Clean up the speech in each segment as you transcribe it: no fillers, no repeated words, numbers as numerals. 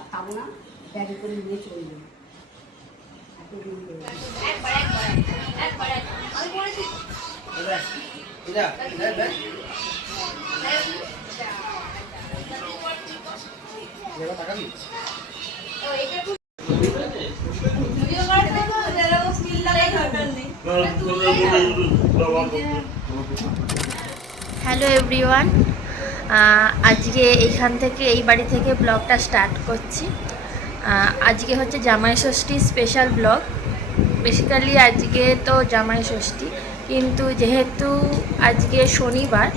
আর খাবো না, ব্যাগে করে নিয়ে চলে যাবো। হ্যালো এভরিওয়ান, আজকে এইখান থেকে এই বাড়ি থেকে ব্লগটা স্টার্ট করছি। আজকে হচ্ছে জামাই ষষ্ঠী স্পেশাল ব্লগ। বেসিক্যালি আজকে তো জামাই ষষ্ঠী, কিন্তু যেহেতু আজকে শনিবার,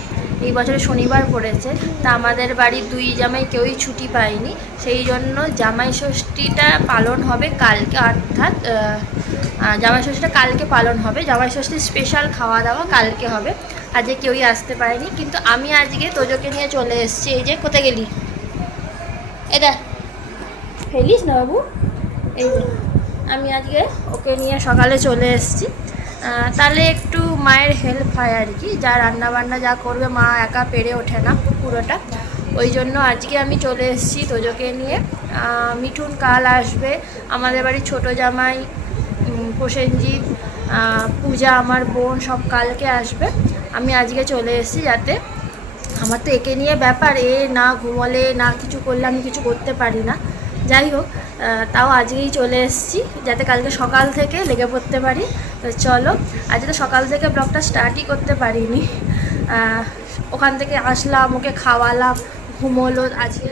এই বছরে শনিবার পড়েছে, তা আমাদের বাড়ির দুই জামাই কেউই ছুটি পায়নি। সেই জন্য জামাই ষষ্ঠীটা পালন হবে কালকে, অর্থাৎ জামাই ষষ্ঠীটা কালকে পালন হবে। জামাই ষষ্ঠীর স্পেশাল খাওয়া দাওয়া কালকে হবে। আজকে কেউই আসতে পারেনি, কিন্তু আমি আজকে তোজোকে নিয়ে চলে এসেছি। এই যে, কোথায় গেলি? এটা ফেলিস না বাবু। এই যে আমি আজকে ওকে নিয়ে সকালে চলে এসেছি। তাহলে একটু মায়ের হেল্প হয় আর কি, যা রান্নাবান্না যা করবে মা একা পেরে ওঠে না পুরোটা। ওই জন্য আজকে আমি চলে এসেছি তোজোকে নিয়ে। মিঠুন কাল আসবে, আমাদের বাড়ির ছোটো জামাই প্রসেনজিৎ, পূজা আমার বোন সব কালকে আসবে। আমি আজকে চলে এসেছি, যাতে আমার তো একে নিয়ে ব্যাপার, এ না ঘুমোলে না কিছু করলে আমি কিছু করতে পারি না। যাই হোক, তাও আজকেই চলে এসেছি যাতে কালকে সকাল থেকে লেগে পড়তে পারি। তো চলো, আজকে তো সকাল থেকে ব্লগটা স্টার্টই করতে পারিনি। ওখান থেকে আসলাম, ওকে খাওয়ালাম, ঘুমোলো। আজকে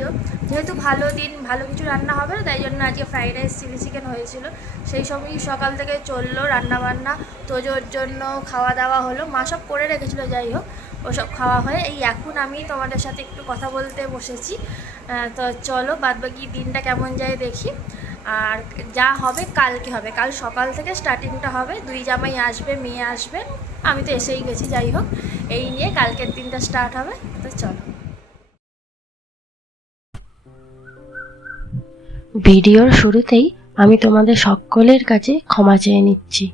যেহেতু ভালো দিন, ভালো কিছু রান্না হবে না, তাই জন্য আজকে ফ্রাইড রাইস চিলি চিকেন হয়েছিল। সেই সবই সকাল থেকে চললো রান্নাবান্না। তোজোর জন্য খাওয়া দাওয়া হলো, মা সব করে রেখেছিলো। যাই হোক, ওসব খাওয়া হয়ে এই এখন আমি তোমাদের সাথে একটু কথা বলতে বসেছি। তো চলো বাদবাকি দিনটা কেমন যায় দেখি। আর যা হবে কালকে হবে, কাল সকাল থেকে স্টার্টিংটা হবে। দুই জামাই আসবে, মেয়ে আসবে, আমি তো এসেই গেছি। যাই হোক, এই নিয়ে কালকের দিনটা স্টার্ট হবে। তো চলো। ভিডিওর শুরুতেই আমি তোমাদের সকলের কাছে ক্ষমা চেয়ে নিচ্ছি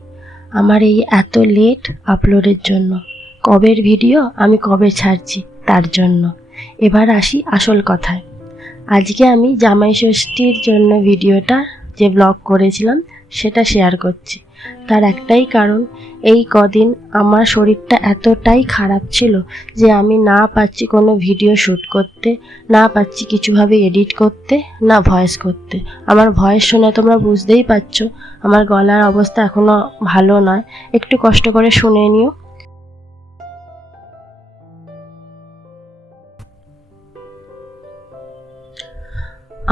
আমার এই এত লেট আপলোডের জন্য। কবের ভিডিও আমি কবে ছাড়ছি তার জন্য। এবার আসি আসল কথায়। আজকে আমি জামাই ষষ্ঠীর জন্য ভিডিওটা যে ব্লগ করেছিলাম সেটা শেয়ার করছি। তার একটাই কারণ, এই কদিন আমার শরীরটা এতটাই খারাপ ছিল যে আমি না পাচ্ছি কোনো ভিডিও শ্যুট করতে, না পাচ্ছি কিছুভাবে এডিট করতে, না ভয়েস করতে। আমার ভয়েস শুনে তোমরা বুঝতেই পারছো আমার গলার অবস্থা এখনো ভালো নয়, একটু কষ্ট করে শুনে নিও।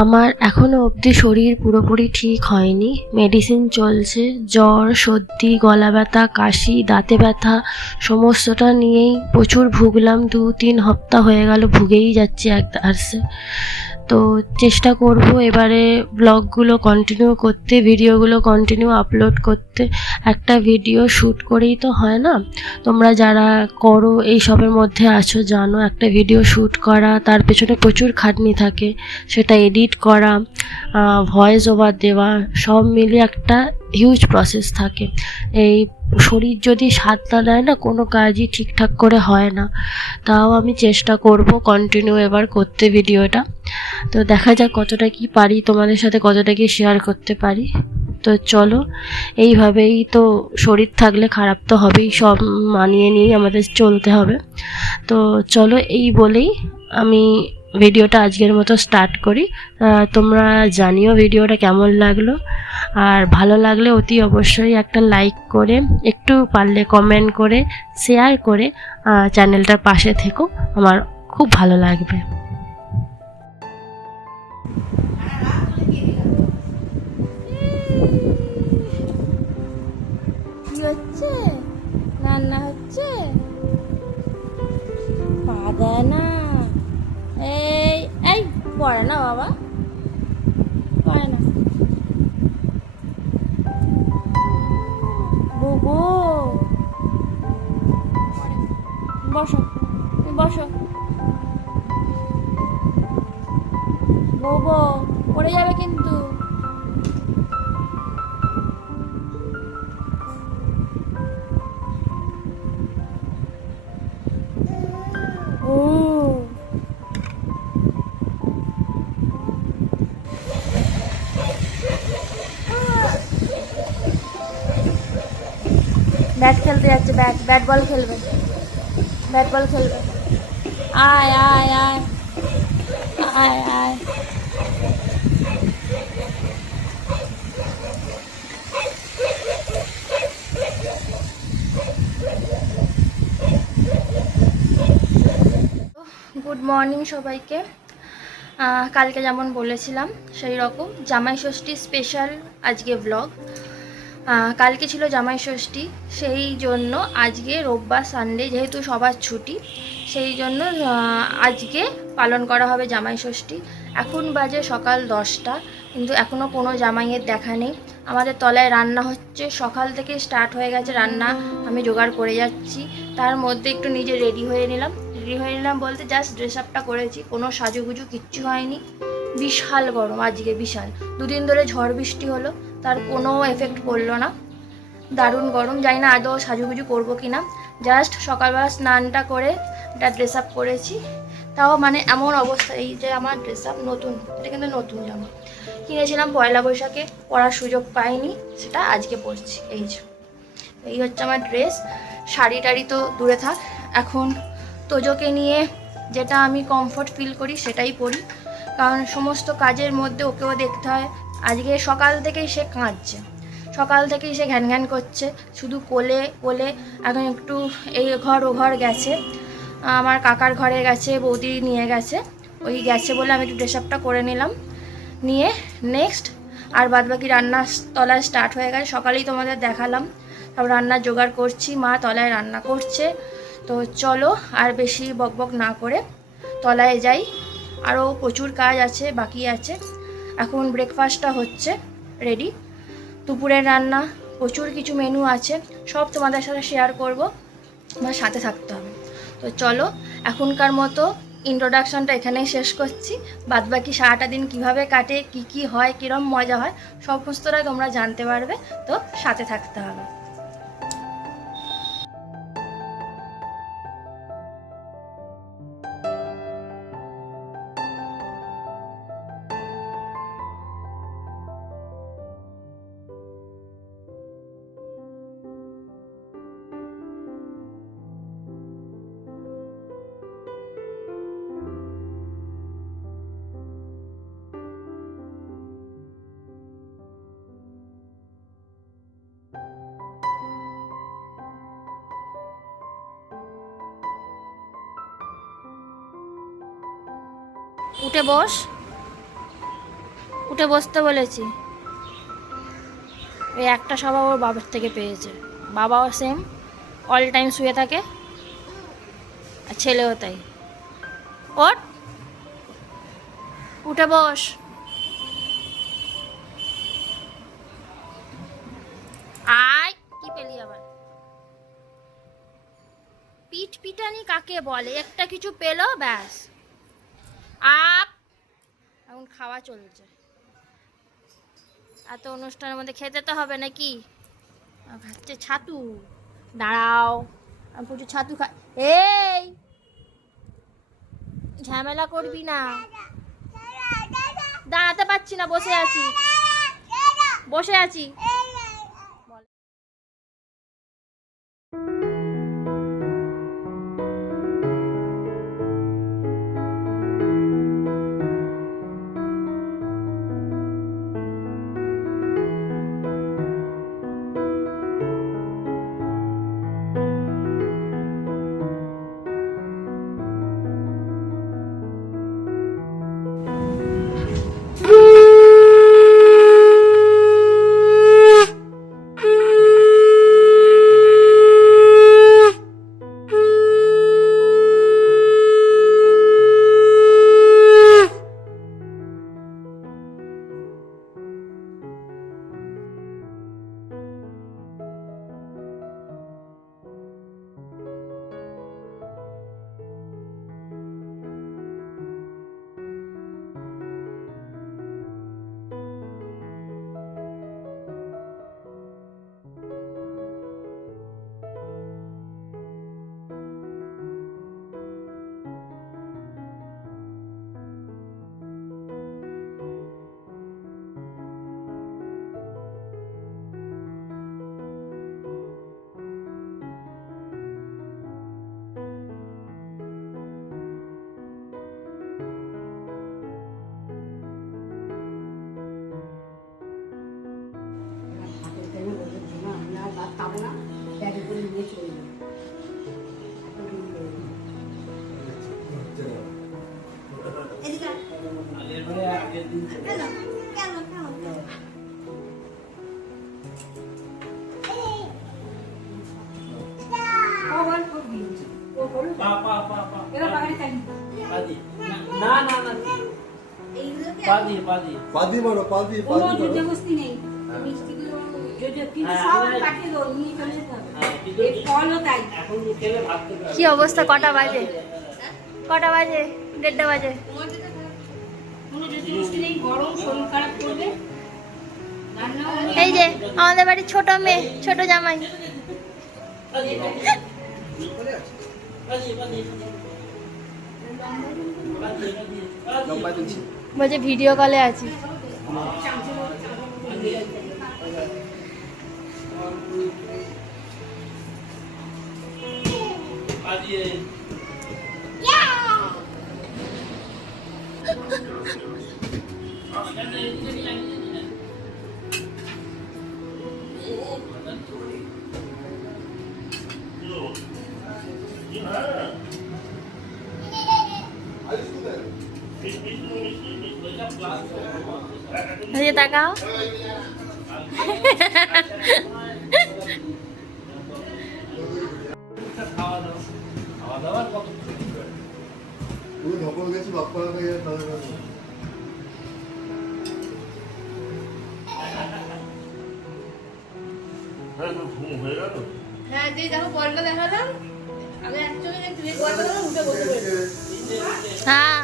আমার এখনও অবধি শরীর পুরোপুরি ঠিক হয়নি, মেডিসিন চলছে। জ্বর, সর্দি, গলা ব্যথা, কাশি, দাঁতে ব্যথা সমস্তটা নিয়েই প্রচুর ভুগলাম। 2-3 সপ্তাহ হয়ে গেল ভুগেই যাচ্ছি একদারসে। তো চেষ্টা করব এবারে ব্লগগুলো কন্টিনিউ করতে, ভিডিওগুলো কন্টিনিউ আপলোড করতে। একটা ভিডিও শ্যুট করেই তো হয় না, তোমরা যারা করো এই সবের মধ্যে আছো জানো, একটা ভিডিও শ্যুট করা তার পেছনে প্রচুর খাটনি থাকে। সেটা এডিট করা, ভয়েস ওভার দেওয়া, সব মিলিয়ে একটা হিউজ প্রসেস থাকে। এই শরীর যদি সাথ না দেয় না, কোনো কাজই ঠিকঠাক করে হয় না। তাও আমি চেষ্টা করব কন্টিনিউ এবার করতে ভিডিওটা। তো দেখা যাক কতটা কি পারি, তোমাদের সাথে কতটা কি শেয়ার করতে পারি। তো চলো, এইভাবেই তো শরীর থাকলে খারাপ তো হবেই, সব মানিয়ে নিয়েই আমাদের চলতে হবে। তো চলো, এই বলেই আমি ভিডিওটা আজকের মতো স্টার্ট করি। তোমরা জানিও ভিডিওটা কেমন লাগলো, আর ভালো লাগলে অতি অবশ্যই একটা লাইক করে, একটু পারলে কমেন্ট করে, শেয়ার করে চ্যানেলটার পাশে থেকো, আমার খুব ভালো লাগবে। কি হচ্ছে? রান্না হচ্ছে? পা দেয় না। এই এই পড়ে না বাবা, পড়ে না। বুবু বসো, তুমি বসো। বুবু পড়ে যাবে কিন্তু। ও ব্যাট খেলতে যাচ্ছে, ব্যাট বল খেলবে, ব্যাট বল খেলবে। আয় আয় আয় আয় আয়। গুড মর্নিং সবাইকে। কালকে যেমন বলেছিলাম সেই রকম জামাই ষষ্ঠী স্পেশাল আজকে ব্লগ। কালকে ছিল জামাই ষষ্ঠী, সেই জন্য আজকে রোববার সানডে যেহেতু সবার ছুটি, সেই জন্য আজকে পালন করা হবে জামাই ষষ্ঠী। এখন বাজে সকাল 10টা, কিন্তু এখনও কোনো জামাইয়ের দেখা নেই। আমাদের তলায় রান্না হচ্ছে, সকাল থেকে স্টার্ট হয়ে গেছে রান্না, আমি জোগাড় করে যাচ্ছি। তার মধ্যে একটু নিজে রেডি হয়ে নিলাম বলতে জাস্ট ড্রেস আপটা করেছি, কোনো সাজুগুজু কিচ্ছু হয়নি। বিশাল গরম আজকে, বিশাল। দুদিন ধরে ঝড় বৃষ্টি হলো, তার কোনো এফেক্ট পড়লো না। দারুণ গরম, জানি না আদৌ সাজুগুজু করবো কি না। জাস্ট সকালবেলা স্নানটা করে একটা ড্রেস আপ করেছি, তাও মানে এমন অবস্থা। এই যে আমার ড্রেস আপ নতুন, এটা কিন্তু নতুন জামা কিনেছিলাম পয়লা বৈশাখে, পরার সুযোগ পাইনি, সেটা আজকে পরছি। এই হচ্ছে আমার ড্রেস। শাড়ি টাড়ি তো দূরে থাক, এখন তোজোকে নিয়ে যেটা আমি কমফোর্ট ফিল করি সেটাই পরি, কারণ সমস্ত কাজের মধ্যে ওকেও দেখতে হয়। আজকে সকাল থেকেই সে কাঁদছে, সকাল থেকেই সে ঘ্যান ঘ্যান করছে, শুধু কোলে কোলে। এখন একটু এই ঘর ও ঘর গেছে, আমার কাকার ঘরে গেছে, বৌদি নিয়ে গেছে, ওই গেছে বলে আমি একটু ড্রেস আপটা করে নিলাম, নিয়ে নেক্সট আর বাদবাকি রান্না তলায় স্টার্ট হয়ে গেছে। সকালেই তোমাদের দেখালাম সব রান্নার জোগাড় করছি, মা তলায় রান্না করছে। তো চলো আর বেশি বকবক না করে তলায় যাই, আরও প্রচুর কাজ আছে, বাকি আছে। এখন ব্রেকফাস্টটা হচ্ছে রেডি, দুপুরের রান্না, প্রচুর কিছু মেনু আছে, সব তোমাদের সাথে শেয়ার করব, আমার সাথে থাকতে হবে। তো চলো এখনকার মতো ইন্ট্রোডাকশনটা এখানেই শেষ করছি। বাদবাকি সারাটা দিন কিভাবে কাটে, কি হয়, কীরকম মজা হয়, সমস্তটাই তোমরা জানতে পারবে, তো সাথে থাকতে হবে। উঠে বস, উঠে বসতে বলেছি। এই একটা স্বভাব ওর বাবার থেকে পেয়েছে, বাবাও সেম, অল টাইম শুয়ে থাকে, আর ছেলেও তাই। ওঠ, উঠে বস। আয়, কি পেলি আবার? পিঠ পিটানি কাকে বলে? একটা কিছু পেলো ব্যাস আপ। এখন খাওয়া চলছে, এত অনুষ্ঠানের মধ্যে খেতে তো হবে নাকি? খাচ্ছে ছাতু, দাঁড়াও আমি প্রচুর ছাতু খাই। এই ঝামেলা করবি না, দাঁড়াতে পারছি না, বসে আছি, বসে আছি। পারবো না, ব্যাগে করে নিয়ে চলে যাবো। এদিকে আয়। কেন? কেন? কেন? কখন করবি? ও করবে? এরা বাগানে থাকবি। এইগুলোকে পাদি মারো পাদি কোনো পাদি মারো জুজবস্তি নেই। মিষ্টিগুলো কিন্তু সব কাটিয়ে দাও, নিয়ে চলে যেতে হবে। এই ফলও তাই। কি অবস্থা? কটা বাজে? 1:30 বাজে। কোনো জুজবস্তি নেই, গরম, শরীর খারাপ করবে। রান্নাও নেই। এই যে আমাদের বাড়ির ছোট মেয়ে, ছোট জামাই। বলছে ভিডিও কলে আছি। এই যে তাকাও। পুরো ধকল গেছি বাপ্পা হয়ে হ্যাঁ, যে দেখো বলটা দেখালাম, আমি অ্যাকচুয়ালি দেখছি যে বলটা উঠে বসে পড়েছে। হ্যাঁ,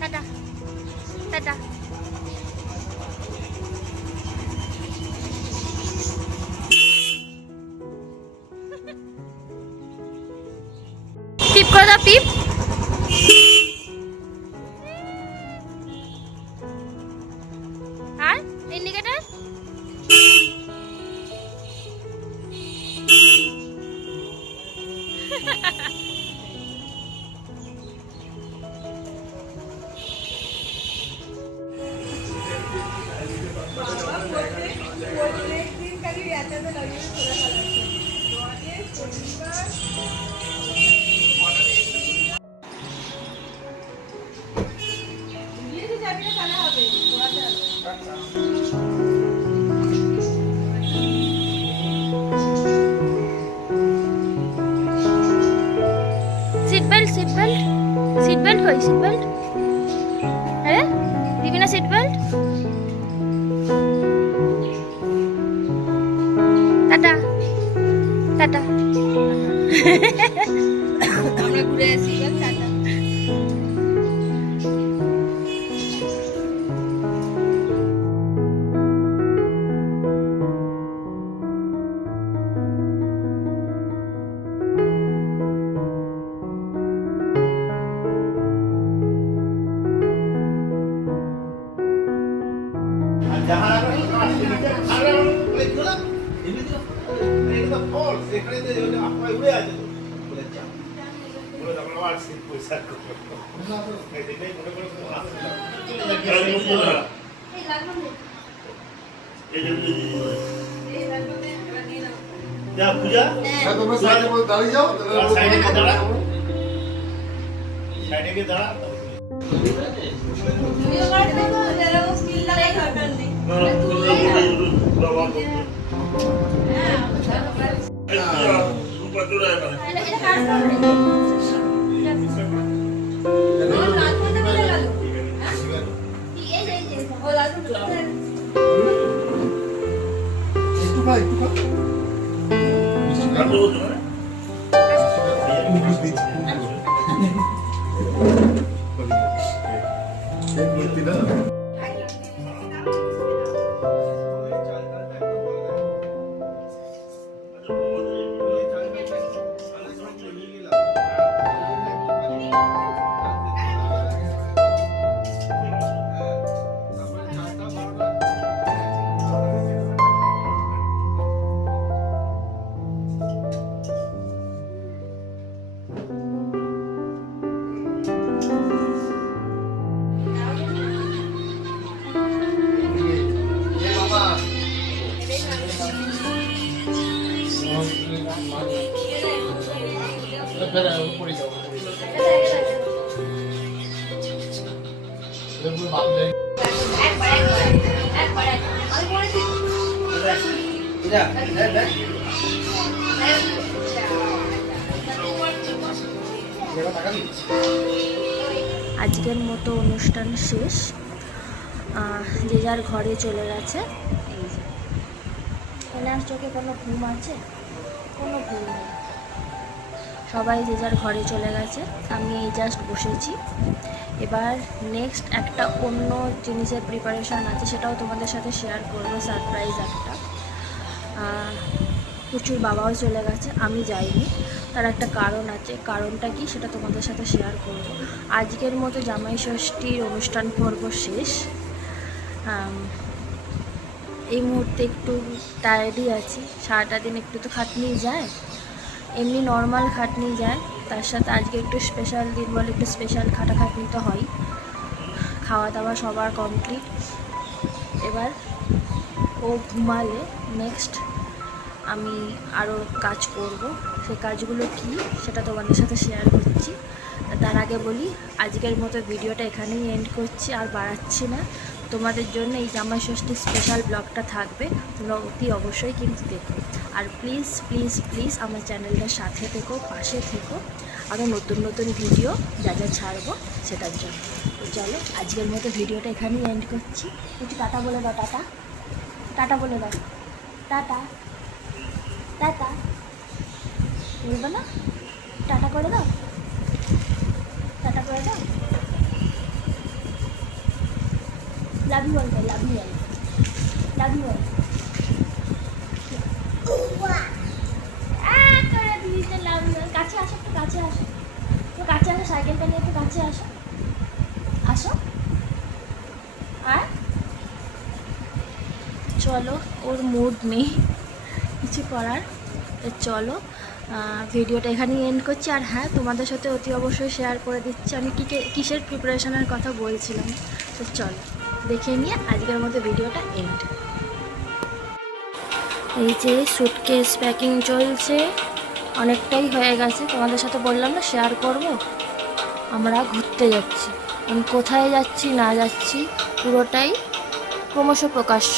টাটা টাটা। পিপ করে দাও, পিপ। আর ইন্ডিকেটর। সিট বেল্ট কই? সিট বেল্ট আরে দিবি না সিট বেল্ট? Tata tata. আমরা ঘুরে আসি। টাটা। পূজা তোমরা সাইডে দাঁড়িয়ে যাও, সাইডে গিয়ে দাঁড়া। এটা একটু খা একটু খা আজকের মতো অনুষ্ঠান শেষ, যে যার ঘরে চলে গেছে। এই যে এনার চোখে কোনো ঘুম আছে? কোনো ঘুম নেই, সবাই যে যার ঘরে চলে গেছে। আমি এই জাস্ট বসেছি। এবার নেক্সট একটা অন্য জিনিসের প্রিপারেশান আছে, সেটাও তোমাদের সাথে শেয়ার করবো, সারপ্রাইজ একটা। প্রচুর বাবাও চলে গেছে, আমি যাইনি, তার একটা কারণ আছে। কারণটা কি সেটা তোমাদের সাথে শেয়ার করব। আজকের মতো জামাই ষষ্ঠীর অনুষ্ঠান পর্ব শেষ। এই মুহূর্তে একটু টায়ার্ডই আছি, সারাটা দিন একটু তো খাটনি যায়, এমনি নর্মাল খাটনি যায়, তার সাথে আজকে একটু স্পেশাল দিন বলে একটু স্পেশাল খাটাখাটনি তো হয়। খাওয়া দাওয়া সবার কমপ্লিট। এবার ও ঘুমালে নেক্সট আমি আরও কাজ করব। সেই কাজগুলো কি সেটা তোমাদের সাথে শেয়ার করছি। তার আগে বলি, আজকের মতো ভিডিওটা এখানেই এন্ড করছি, আর বাড়াচ্ছি না। তোমাদের জন্য এই জামাই ষষ্ঠীর স্পেশাল ব্লগটা থাকবে, তোমরা অতি অবশ্যই কিন্তু দেখো। আর প্লিজ প্লিজ প্লিজ আমার চ্যানেলটার সাথে থেকো, পাশে থেকো, আরও নতুন নতুন ভিডিও যা যা ছাড়বো সেটার জন্য। তো চলো আজকের মতো ভিডিওটা এখানেই এন্ড করছি। একটু টাটা বলে দাও, টাটা টাটা বলে দাও, টাটা টাটা বলবো না? টাটা করে দাও, টাটা করে দাও। লাভ ইউ বলতে, love you ball, love you বল। করে দিয়েছে লাভ ইউ। কাছে আসো, একটু কাছে আসো, একটু কাছে আসো, সাইকেলটা নিয়ে একটু কাছে আসো, আসো। আর চলো, ওর মুড নেই কিছু করার, তো চলো ভিডিওটা এখানেই এন্ড করছি। আর হ্যাঁ, তোমাদের সাথে অতি অবশ্যই শেয়ার করে দিচ্ছি আমি কিসের প্রিপারেশনের কথা বলছিলাম। তো চলো দেখে নিয়ে আজকের মতো ভিডিওটা এন্ড। এই যে সুটকেস প্যাকিং চলছে, অনেকটাই হয়ে গেছে। তোমাদের সাথে বললাম না শেয়ার করব। আমরা ঘুরতে যাচ্ছি, আমি কোথায় যাচ্ছি না যাচ্ছি পুরোটাই ক্রমশ প্রকাশ্য।